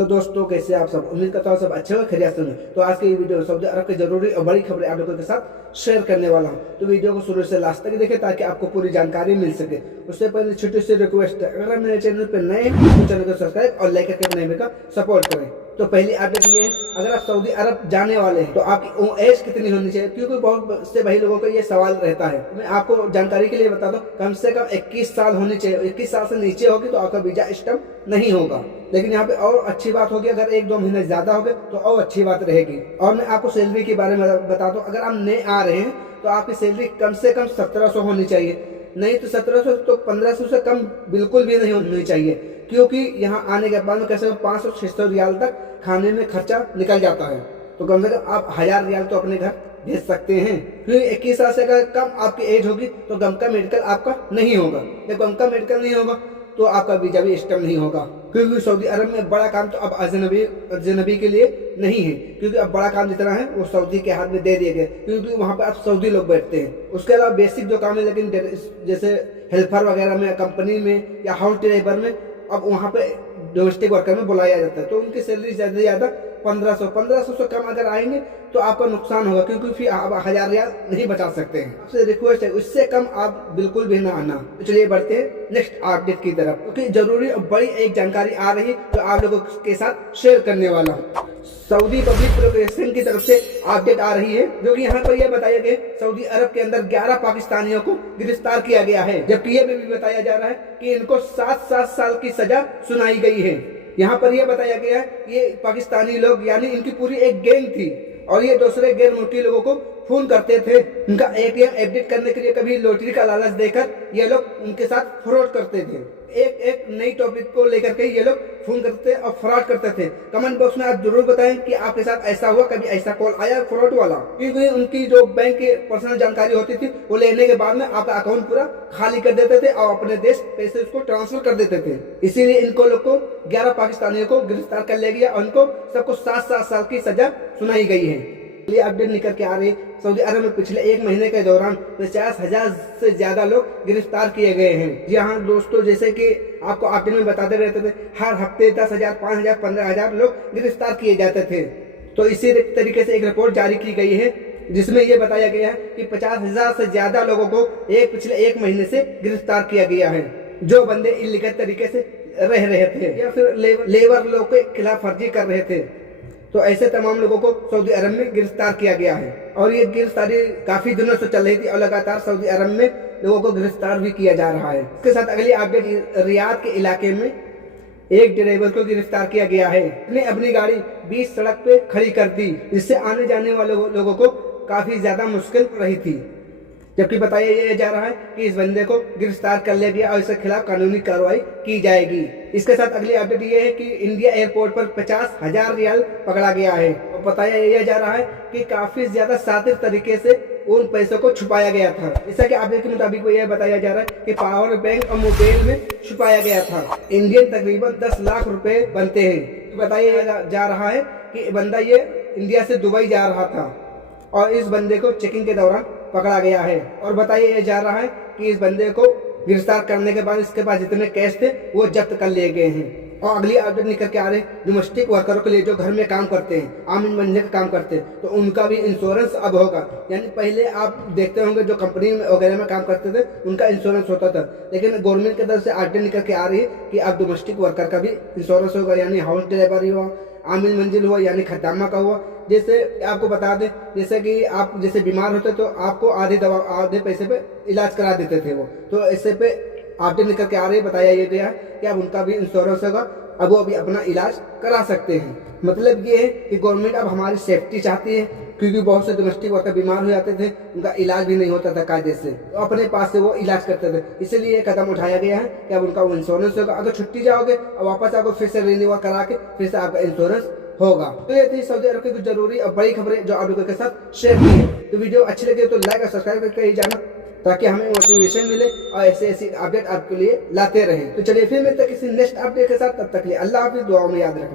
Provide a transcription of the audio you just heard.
तो दोस्तों कैसे आप सब, उम्मीद करता हूँ सब अच्छे हो, खैरियत से होंगे। तो आज की वीडियो सऊदी अरब की जरूरी और बड़ी खबरें आप लोगों के साथ शेयर करने वाला हूँ। तो वीडियो को शुरू से लास्ट तक देखें ताकि आपको पूरी जानकारी मिल सके। उससे पहले छोटी सी रिक्वेस्ट है, अगर आप मेरे चैनल पर नए हैं तो चैनल को सब्सक्राइब और लाइक करके अपने का सपोर्ट करें। तो पहली अपडेट ये है, अगर आप सऊदी अरब जाने वाले हैं तो आपकी एज कितनी होनी चाहिए, क्योंकि बहुत से भाई लोगों को ये सवाल रहता है। मैं आपको जानकारी के लिए बता दूं, कम से कम 21 साल होनी चाहिए। 21 साल से नीचे होगी तो आपका वीजा स्टैम्प नहीं होगा। लेकिन यहाँ पे और अच्छी बात होगी, अगर 1-2 महीने ज्यादा हो गए तो और अच्छी बात रहेगी। और मैं आपको सैलरी के बारे में बता दूं, अगर आप नए आ रहे हैं तो आपकी सैलरी कम से कम 1700 होनी चाहिए, नहीं तो 1700 तो 1500 से कम बिल्कुल भी नहीं होनी चाहिए। क्योंकि यहाँ आने के बाद में कैसे 500-600 रियाल तक खाने में खर्चा निकल जाता है। तो कम से कम आप 1000 रियाल तो अपने घर भेज सकते हैं। फिर 21 साल से अगर कम आपकी एज होगी तो गम का मेडिकल आपका नहीं होगा। जब गम का मेडिकल नहीं होगा तो आपका वीजा भी स्टैम्प नहीं होगा। क्योंकि सऊदी अरब में बड़ा काम तो अब अजनबी के लिए नहीं है, क्योंकि अब बड़ा काम जितना है वो सऊदी के हाथ में दे दिए गए, क्योंकि वहाँ पे अब सऊदी लोग बैठते हैं। उसके अलावा बेसिक जो काम है, लेकिन जैसे हेल्पर वगैरह में, कंपनी में या हाउस ड्राइवर में, अब वहाँ पे डोमेस्टिक वर्कर में बुलाया जाता है। तो उनकी सैलरी ज्यादा से ज्यादा 1500 से कम अगर आएंगे तो आपका नुकसान होगा, क्योंकि फिर आप 1000 रियाल नहीं बचा सकते हैं। आपसे रिक्वेस्ट है, उससे कम आप बिल्कुल भी ना आना। तो चलिए बढ़ते हैं नेक्स्ट अपडेट की तरफ, क्योंकि जरूरी और बड़ी एक जानकारी आ रही है जो आप लोगों के साथ शेयर करने वाला हूँ। सऊदी पब्लिक प्रोक्रेशन की तरफ से अपडेट आ रही है, जो कि यहाँ पर यह बताया गया सऊदी अरब के अंदर 11 पाकिस्तानियों को गिरफ्तार किया गया है, जबकि यह भी बताया जा रहा है कि इनको 7 साल की सजा सुनाई गई है। यहाँ पर यह बताया गया है ये पाकिस्तानी लोग यानी इनकी पूरी एक गैंग थी और ये दूसरे गैर मुल्की लोगों को फोन करते थे। उनका ATM अपडेट करने के लिए कभी लॉटरी का लालच देकर ये लोग उनके साथ फ्रॉड करते थे। एक नई टॉपिक को लेकर के ये लोग फोन करते और फ्रॉड करते थे। कमेंट बॉक्स में आप जरूर बताएं कि आपके साथ ऐसा हुआ, कभी ऐसा कॉल आया फ्रॉड वाला। क्योंकि उनकी जो बैंक की पर्सनल जानकारी होती थी वो लेने के बाद में आपका अकाउंट पूरा खाली कर देते थे और अपने देश पैसे उसको ट्रांसफर कर देते थे। इसीलिए इनको लोग को 11 पाकिस्तानियों को गिरफ्तार कर लिया गया और उनको सबको 7 साल की सजा सुनाई गई है। ये अपडेट निकल के आ रही, सऊदी अरब में पिछले 1 महीने के दौरान 50,000 से ज्यादा लोग गिरफ्तार किए गए हैं। जी हाँ दोस्तों, जैसे कि आपको अपडेट में बताते रहते थे, हर हफ्ते 10,000, 5,000, 15,000 लोग गिरफ्तार किए जाते थे। तो इसी तरीके से एक रिपोर्ट जारी की गई है जिसमें यह बताया गया है कि 50,000 से ज्यादा लोगों को पिछले 1 महीने से गिरफ्तार किया गया है, जो बंदे इलीगल तरीके से रह रहे थे या फिर लेबर लोग के खिलाफ फर्जी कर रहे थे। तो ऐसे तमाम लोगों को सऊदी अरब में गिरफ्तार किया गया है और ये गिरफ्तारी काफी दिनों से चल रही थी और लगातार सऊदी अरब में लोगों को गिरफ्तार भी किया जा रहा है। इसके साथ अगली अपडेट, रियाद के इलाके में एक ड्राइवर को गिरफ्तार किया गया है। उसने अपनी गाड़ी बीच सड़क पे खड़ी कर दी, जिससे आने जाने वाले लोगों को काफी ज्यादा मुश्किल रही थी। जबकि बताया जा रहा है कि इस बंदे को गिरफ्तार कर लिया गया और इसके खिलाफ कानूनी कार्रवाई की जाएगी। इसके साथ अगली अपडेट ये है कि इंडिया एयरपोर्ट पर 50,000 रियाल पकड़ा गया है और बताया जा रहा है कि काफी ज्यादा शातिर तरीके से उन पैसों को छुपाया गया था। जैसा कि अपडेट के मुताबिक यह बताया जा रहा है कि पावर बैंक और मोबाइल में छुपाया गया था। इंडियन तकरीबन 10 लाख रुपए बनते हैं। बताया जा रहा है कि बंदा ये इंडिया से दुबई जा रहा था और इस बंदे को चेकिंग के दौरान पकड़ा गया है और बताया जा रहा है कि इस बंदे को गिरफ्तार करने के बाद इसके पास जितने कैश थे वो जब्त कर लिए गए हैं। और अगली अपडेट निकल के आ रहे डोमेस्टिक वर्करों के लिए जो घर में काम करते हैं, आमिर बनने का काम करते हैं, तो उनका भी इंश्योरेंस अब होगा। यानी पहले आप देखते होंगे जो कंपनी वगैरह में काम करते थे उनका इंश्योरेंस होता था, लेकिन गवर्नमेंट की तरफ से अपडेट निकल के आ रही है कि अब डोमेस्टिक वर्कर का भी इंश्योरेंस होगा, यानी हाउस ड्राइवर ही हुआ, आमिर मंजिल हुआ यानी खद्दामा का हुआ। जैसे आपको बता दें, जैसे कि आप जैसे बीमार होते तो आपको आधे पैसे पे इलाज करा देते थे वो, तो ऐसे पे अपडेट निकल के आ रही है, बताया गया है कि अब उनका भी इंश्योरेंस होगा, अब वो अभी अपना इलाज करा सकते हैं। मतलब ये है कि गवर्नमेंट अब हमारी सेफ्टी चाहती है, क्योंकि बहुत से डोमेस्टिक वर्कर बीमार हो जाते थे, उनका इलाज भी नहीं होता था कायदे से, तो अपने पास से वो इलाज करते थे। इसलिए ये कदम उठाया गया है कि अब उनका वो इंश्योरेंस होगा। अगर छुट्टी जाओगे और वापस आपको फिर से रिन्यूअल करा के फिर से आपका इंश्योरेंस होगा। तो ये थी सऊदी अरब की कुछ जरूरी और बड़ी खबरें जो आप लोगों के साथ शेयर की है। तो वीडियो अच्छी लगे तो लाइक और सब्सक्राइब करके ही जाना, ताकि हमें मोटिवेशन मिले और ऐसी अपडेट आपके लिए लाते रहें। तो चलिए फिर मिलते हैं किसी नेक्स्ट अपडेट के साथ, तब तक के लिए अल्लाह हाफिज़, दुआओं में याद रखें।